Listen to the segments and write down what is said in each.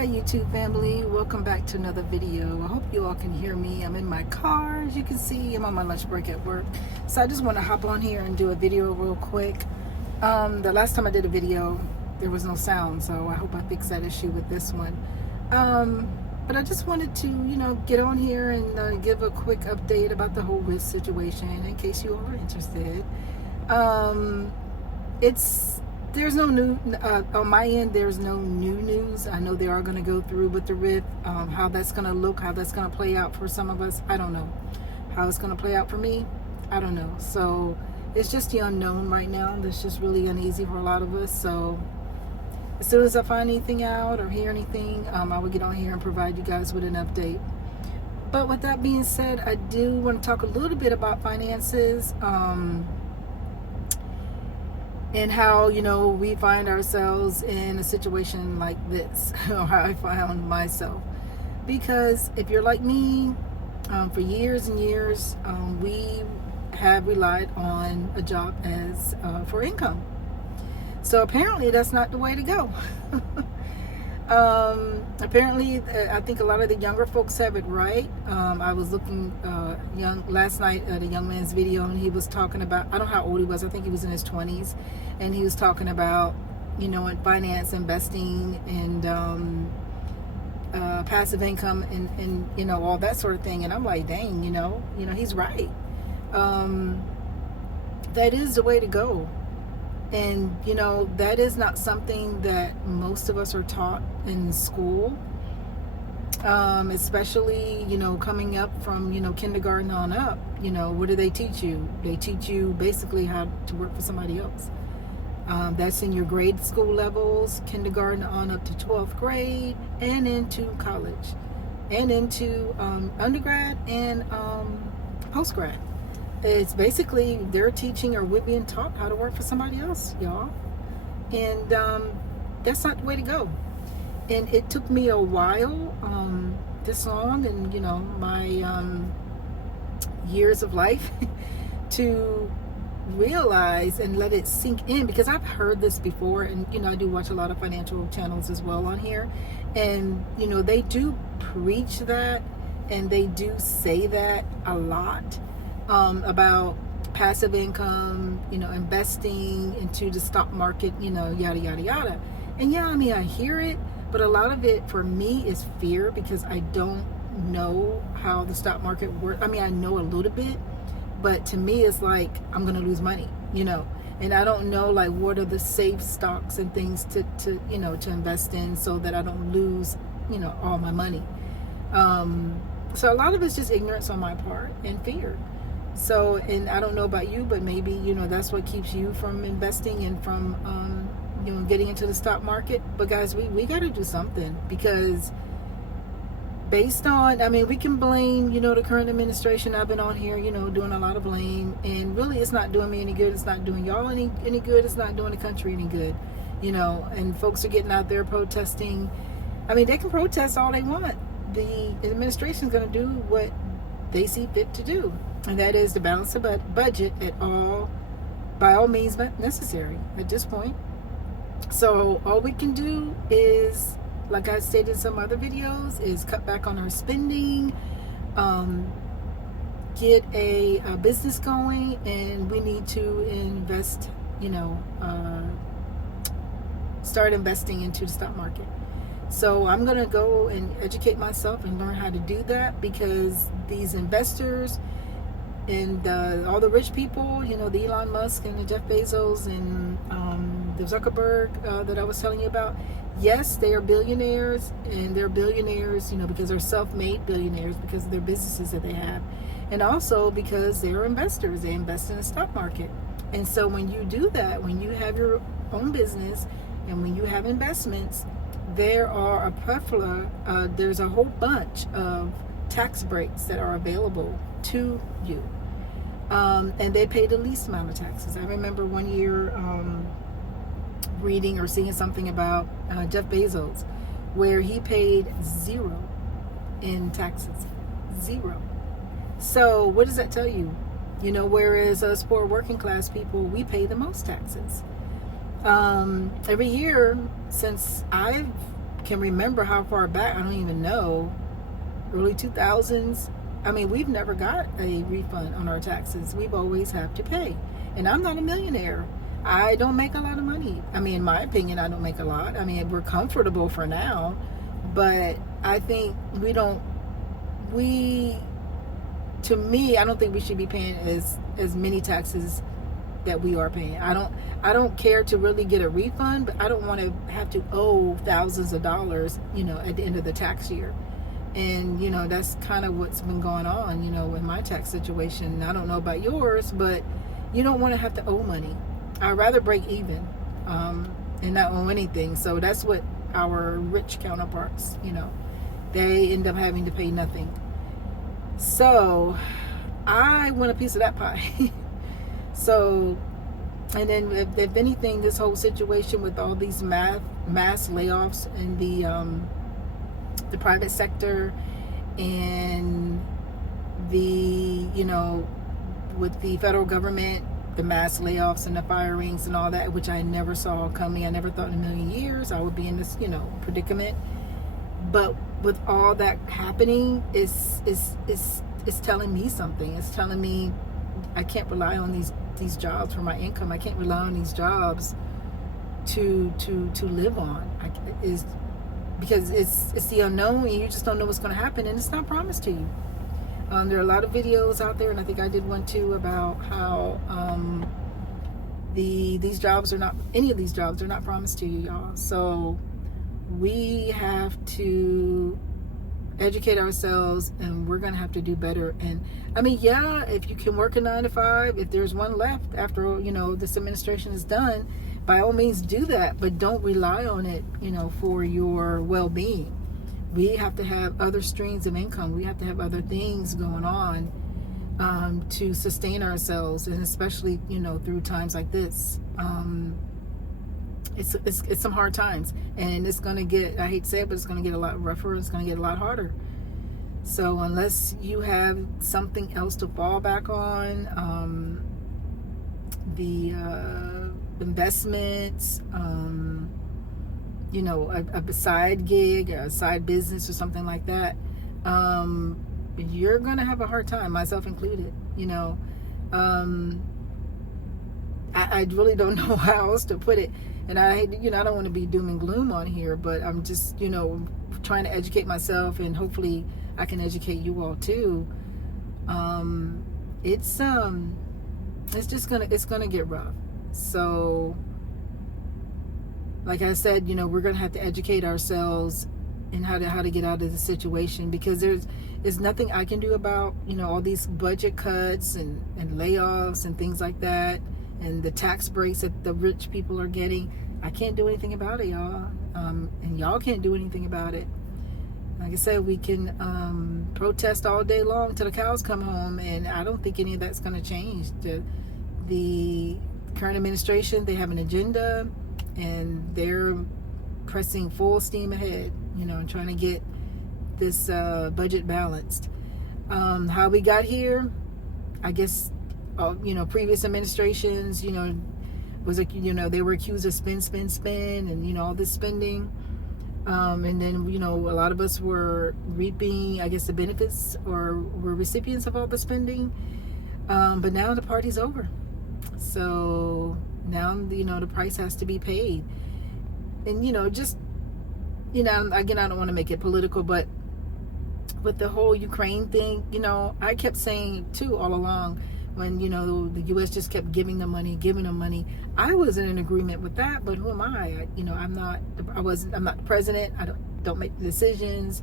Hi YouTube family, welcome back to another video. I hope you all can hear me. I'm in my car. As you can see, I'm on my lunch break at work. So I just want to hop on here and do a video real quick. The last time I did a video, there was no sound, so I hope I fix that issue with this one. But I just wanted to, get on here and give a quick update about the whole risk situation in case you all are interested. There's no new, on my end, there's no new news. I know they are going to go through with the RIF, how that's going to look, how that's going to play out for some of us. I don't know. How it's going to play out for me, I don't know. So it's just the unknown right now. That's just really uneasy for a lot of us. So as soon as I find anything out or hear anything, I will get on here and provide you guys with an update. But with that being said, I do want to talk a little bit about finances. And how, we find ourselves in a situation like this, or how I found myself. Because if you're like me, for years and years, we have relied on a job as for income. So apparently that's not the way to go. Apparently, I think a lot of the younger folks have it right. I was looking last night at a young man's video, and he was talking about, I don't know how old he was, I think he was in his 20s, and he was talking about, in finance, investing, and passive income, and all that sort of thing. And I'm like, dang, he's right. That is the way to go. And, that is not something that most of us are taught in school, especially, coming up from, kindergarten on up. What do they teach you? They teach you basically how to work for somebody else. That's in your grade school levels, kindergarten on up to 12th grade, and into college, and into undergrad and postgrad. It's basically they're teaching, or we're being taught how to work for somebody else, y'all. And that's not the way to go. And it took me a while, this long, and my years of life to realize and let it sink in, because I've heard this before, and I do watch a lot of financial channels as well on here, and they do preach that, and they do say that a lot. About passive income, investing into the stock market, yada, yada, yada. And yeah, I hear it, but a lot of it for me is fear, because I don't know how the stock market works. I know a little bit, but to me it's like I'm going to lose money, and I don't know, like, what are the safe stocks and things to invest in so that I don't lose, all my money. So a lot of it's just ignorance on my part and fear. So, and I don't know about you, but maybe, that's what keeps you from investing and from, getting into the stock market. But guys, we got to do something, because based on, we can blame, the current administration. I've been on here, doing a lot of blame, and really it's not doing me any good. It's not doing y'all any good. It's not doing the country any good, and folks are getting out there protesting. They can protest all they want. The administration is going to do what they see fit to do. And that is to balance the budget by all means necessary at this point. So all we can do is, like I stated in some other videos, is cut back on our spending, get a business going, and we need to invest, start investing into the stock market. So I'm going to go and educate myself and learn how to do that, because these investors and all the rich people, the Elon Musk and the Jeff Bezos and the Zuckerberg that I was telling you about, yes, they are billionaires, and they're billionaires, because they're self-made billionaires because of their businesses that they have, and also because they're investors. They invest in the stock market. And so when you do that, when you have your own business and when you have investments, there are a plethora, there's a whole bunch of tax breaks that are available to you, and they pay the least amount of taxes. I remember one year reading or seeing something about Jeff Bezos, where he paid 0 in taxes. 0. So what does that tell you? Whereas us poor working class people, we pay the most taxes. Every year since I've can remember how far back, I don't even know, early 2000s. I mean, we've never got a refund on our taxes. We've always have to pay. And I'm not a millionaire. I don't make a lot of money. I mean, in my opinion, I don't make a lot. I mean, we're comfortable for now, but I think to me, I don't think we should be paying as many taxes that we are paying. I don't care to really get a refund, but I don't want to have to owe thousands of dollars, at the end of the tax year. And, that's kind of what's been going on, with my tax situation. I don't know about yours, but you don't want to have to owe money. I'd rather break even and not owe anything. So that's what our rich counterparts, they end up having to pay nothing. So I want a piece of that pie. So, and then if anything, this whole situation with all these mass layoffs in the private sector, and with the federal government, the mass layoffs and the firings and all that, which I never saw coming. I never thought in a million years I would be in this, predicament. But with all that happening, it's telling me something. It's telling me I can't rely on these jobs for my income. I can't rely on these jobs to live on. Because it's the unknown, and you just don't know what's going to happen, and it's not promised to you. There are a lot of videos out there, and I think I did one too, about how these jobs are not, any of these jobs are not promised to you, y'all. So we have to educate ourselves, and we're going to have to do better. And I mean, yeah, if you can work a 9 to 5, if there's one left after, this administration is done, by all means do that, but don't rely on it, for your well-being. We have to have other streams of income. We have to have other things going on to sustain ourselves, and especially, through times like this. It's some hard times, and it's going to get, I hate to say it, but it's going to get a lot rougher. It's going to get a lot harder. So unless you have something else to fall back on, the investments, a side gig, a side business or something like that, you're going to have a hard time, myself included. I really don't know how else to put it. And I don't want to be doom and gloom on here, but I'm just, trying to educate myself, and hopefully I can educate you all too. It's gonna get rough. So, like I said, we're gonna have to educate ourselves in how to get out of the situation, because there's nothing I can do about, all these budget cuts and layoffs and things like that, and the tax breaks that the rich people are getting. I can't do anything about it, y'all. And y'all can't do anything about it. Like I said, we can protest all day long till the cows come home, and I don't think any of that's going to change. The current administration, they have an agenda, and they're pressing full steam ahead, trying to get this budget balanced. How we got here, I guess, previous administrations, was like, they were accused of spend, and, all this spending. And then, a lot of us were reaping, I guess, the benefits, or were recipients of all the spending. But now the party's over. So now, the price has to be paid. And, just, again, I don't want to make it political, but with the whole Ukraine thing, I kept saying too all along, when, the U.S. just kept giving them money. I wasn't in agreement with that, but who am I? I'm not the president. I don't make the decisions,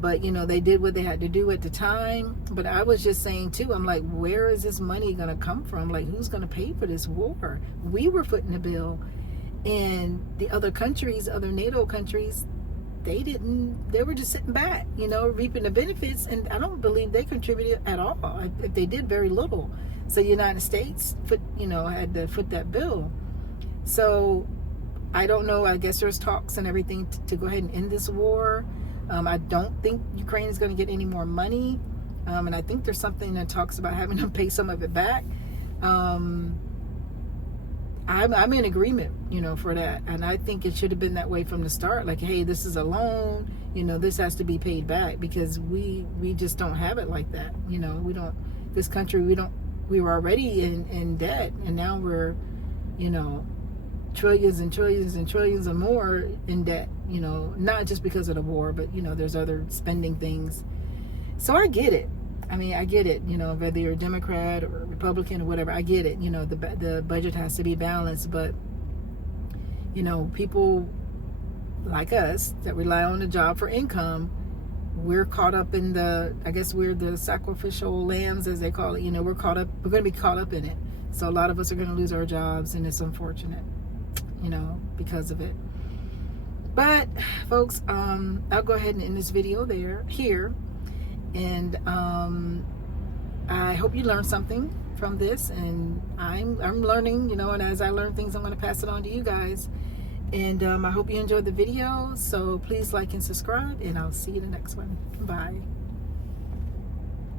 but, they did what they had to do at the time. But I was just saying too, I'm like, where is this money going to come from? Like, who's going to pay for this war? We were footing the bill, and the other countries, other NATO countries, they were just sitting back, reaping the benefits, and I don't believe they contributed at all. If they did, very little. So the United States had to foot that bill. So I don't know, I guess there's talks and everything to go ahead and end this war. I don't think Ukraine is going to get any more money, and I think there's something that talks about having to pay some of it back. I'm in agreement, for that. And I think it should have been that way from the start. Like, hey, this is a loan, this has to be paid back, because we just don't have it like that. We don't, this country, we were already in debt, and now we're, trillions and trillions and trillions and more in debt, not just because of the war, but, there's other spending things. So I get it. I get it, whether you're a Democrat or Republican or whatever, I get it. The budget has to be balanced, but, people like us that rely on the job for income, we're caught up in I guess we're the sacrificial lambs, as they call it. We're going to be caught up in it. So a lot of us are going to lose our jobs, and it's unfortunate, because of it. But folks, I'll go ahead and end this video here. And I hope you learned something from this, and I'm learning, and as I learn things, I'm going to pass it on to you guys. And I hope you enjoyed the video. So please like and subscribe, and I'll see you in the next one. Bye.